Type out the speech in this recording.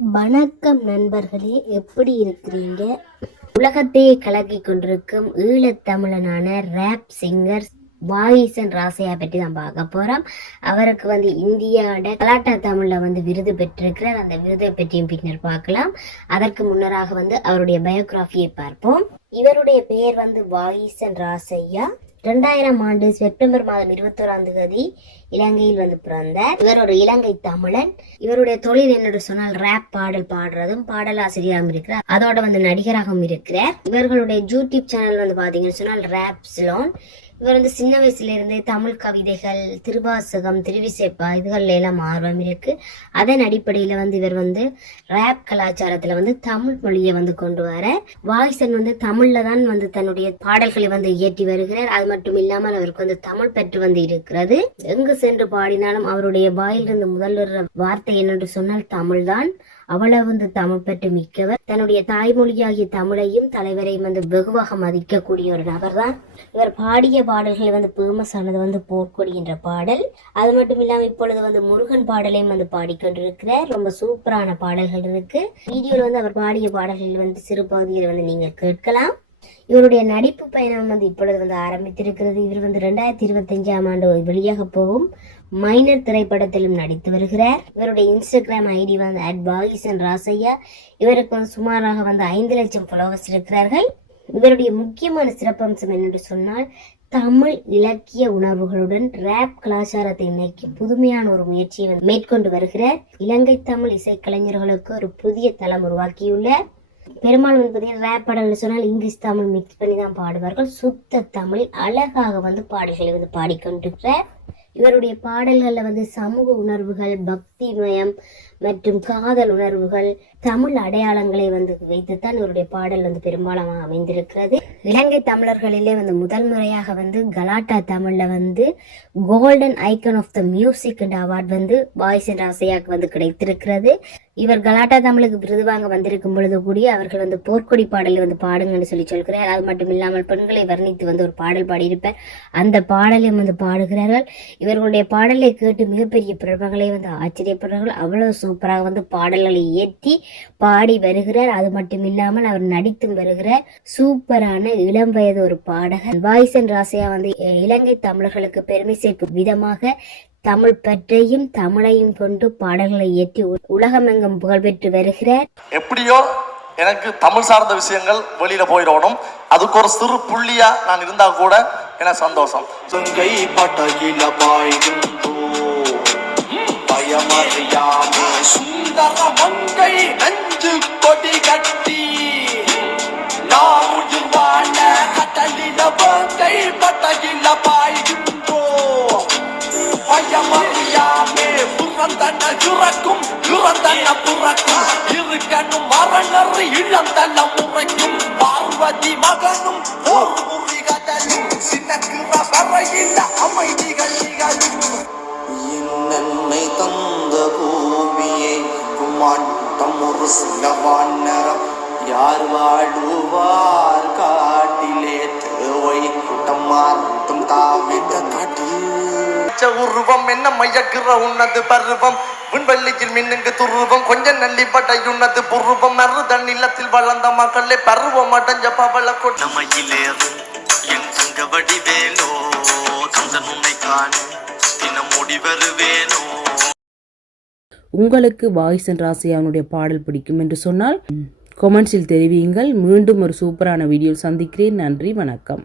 வணக்கம் நண்பர்களே, எப்படி இருக்கிறீங்க? உலகத்தையே கலக்கி கொண்டிருக்கும் ஈழத்தமிழனான ரேப் சிங்கர் வாகீசன் ராசையா பற்றி தான் பார்க்க போறோம். அவருக்கு இந்தியாவோட கலாட்டா தமிழ்ல விருது பெற்றிருக்கிறார். அந்த விருதை பற்றியும் பின்னர் பார்க்கலாம். அதற்கு முன்னராக அவருடைய பயோகிராஃபியை பார்ப்போம். இவருடைய பெயர் வாகீசன் ராசையா. 2000 ஆண்டு செப்டம்பர் மாதம் 21ஆம் தேதி இலங்கையில் பிறந்தார். இவர் ஒரு இலங்கை தமிழன். இவருடைய தொழில் என்னென்று சொன்னால் ரேப் பாடல் பாடுறதும் பாடலாசிரியராகவும் இருக்கிறார். அதோட நடிகராகவும் இருக்கிறார். இவர்களுடைய யூடியூப் சேனல் பாத்தீங்கன்னு சொன்னால் ரேப் சிலோன். இவர் சின்ன வயசுல இருந்தே தமிழ் கவிதைகள், திருவாசகம், திருவிசைப்பா இதுகள்ல எல்லாம் ஆர்வம் இருக்கு. அதன் அடிப்படையில இவர் ரேப் கலாச்சாரத்துல தமிழ் மொழியை கொண்டு வர வாகீசன் தமிழ்ல தான் தன்னுடைய பாடல்களை இயற்றி வருகிறார். அது மட்டும் இல்லாமல் அவருக்கு தமிழ் பற்று இருக்கிறது. எங்கு சென்று பாடினாலும் அவருடைய வாயிலிருந்து முதல் வர்ற வார்த்தை என்னென்று சொன்னால் தமிழ்தான். அவ்வளவு தமிழ் பற்று மிக்கவர். தன்னுடைய தாய்மொழியாகிய தமிழையும் தலைவரையும் வெகுவாக மதிக்கக்கூடிய ஒரு நபர் தான். இவர் பாடிய பாடல்கள் பேமஸ் ஆனது போர்க்கொடி என்ற பாடல். அது மட்டும் இல்லாம இப்பொழுது முருகன் பாடலையும் பாடிக்கொண்டிருக்கிறார். ரொம்ப சூப்பரான பாடல்கள் இருக்கு. வீடியோல அவர் பாடிய பாடல்கள் சிறு பகுதியில் நீங்க கேட்கலாம். இவருடைய நடிப்பு பயணம் இப்பொழுது ஆரம்பித்திருக்கிறது. இவர் 2025ஆம் ஆண்டு வெளியாக போகும் மைனர் திரைப்படத்திலும் நடித்து வருகிறார். இவருடைய இன்ஸ்டாகிராம் ஐடி @வாகீசன் ராசையா. இவருக்கு சுமாராக 5 லட்சம் ஃபாலோவர்ஸ் இருக்கிறார்கள். இவருடைய முக்கியமான சிறப்பம்சம் என்னென்று சொன்னால் தமிழ் இலக்கிய உணர்வுகளுடன் ரேப் கலாச்சாரத்தை இணைக்கும் புதுமையான ஒரு முயற்சியை மேற்கொண்டு வருகிறார். இலங்கை தமிழ் இசைக்கலைஞர்களுக்கு ஒரு புதிய தளம் உருவாக்கியுள்ளார். பெரும்பாலும் ரேப் பாடல் சொன்னால் இங்கிலீஷ் தமிழ் மிக்ஸ் பண்ணி தான் பாடுவார்கள். சுத்த தமிழில் அழகாக பாடல்களை பாடிக்கொண்டிருக்கிறார். இவருடைய பாடல்கள்ல சமூக உணர்வுகள், பக்திமயம் மற்றும் காதல் உணர்வுகள், தமிழ் அடையாளங்களை வைத்துத்தான் இவருடைய பாடல் பெரும்பாலும் அமைந்திருக்கிறது. இலங்கை தமிழர்களிலே முதல் முறையாக கலாட்டா தமிழ்ல golden icon of the music என்ற அவார்ட் வாகீசன் ராசையாக்கு கிடைத்திருக்கிறது. இவர் கலாட்டா தமிழுக்கு விருது வாங்க வந்திருக்கும் பொழுது கூடிய அவர்கள் போர்க்கொடி பாடலை பாடுங்கன்னு சொல்கிறார். அது மட்டும் இல்லாமல் பெண்களை வர்ணித்து ஒரு பாடல் பாடியிருப்பார். அந்த பாடலை பாடுகிறார்கள். இவர்களுடைய பாடலை கேட்டு மிகப்பெரிய பிரபலங்களை ஆச்சரியப்படுறார்கள். அவ்வளவு சூப்பராக பாடல்களை ஏற்றி பாடி வருகிறார். அது மட்டும் இல்லாமல் அவர் நடித்தும் வருகிறார். சூப்பரான இளம் வயது ஒரு பாடகர். வாகீசன் ராசையா இலங்கை தமிழர்களுக்கு பெருமை சேர்க்கும் விதமாக தமிழ் பற்றையும் தமிழையும் கொண்டு பாடல்களை ஏற்றி உலகமெங்கும் புகழ்பெற்று வருகிறார். எப்படியோ எனக்கு தமிழ் சார்ந்த விஷயங்கள் வெளியில போயிடணும். அதுக்கு ஒரு சிறு புள்ளியா நான் இருந்தா கூட எனக்கு சந்தோஷம். பார்வதி மகனும் என்னை தந்த பூமியை மாட்டம் ஒரு சிலவானரம் யார் வாடுவார் காட்டிலே தேவை கூட்டம் மாட்டும் தாவிட்ட காட்டில் உருவம் என்ன மயக்குற உன்னது பருவம் விண்வெள்ளியில் மின்னுங்கு துருவம் கொஞ்சம் நல்லி படையுன்னது புருவம் மருதன் நிலத்தில் வளர்ந்த மக்களை பருவம் அடைஞ்ச பவள கொட்டமையிலேறு என் சங்க வடிவேலோ கந்தன் உன்னை காண தினம் ஓடி வருவேனோ. உங்களுக்கு வாகீசன் ராசையாவுடைய பாடல் பிடிக்கும் என்று சொன்னால் கொமெண்ட்ஸில் தெரிவியுங்கள். மீண்டும் ஒரு சூப்பரான வீடியோ சந்திக்கிறேன். நன்றி, வணக்கம்.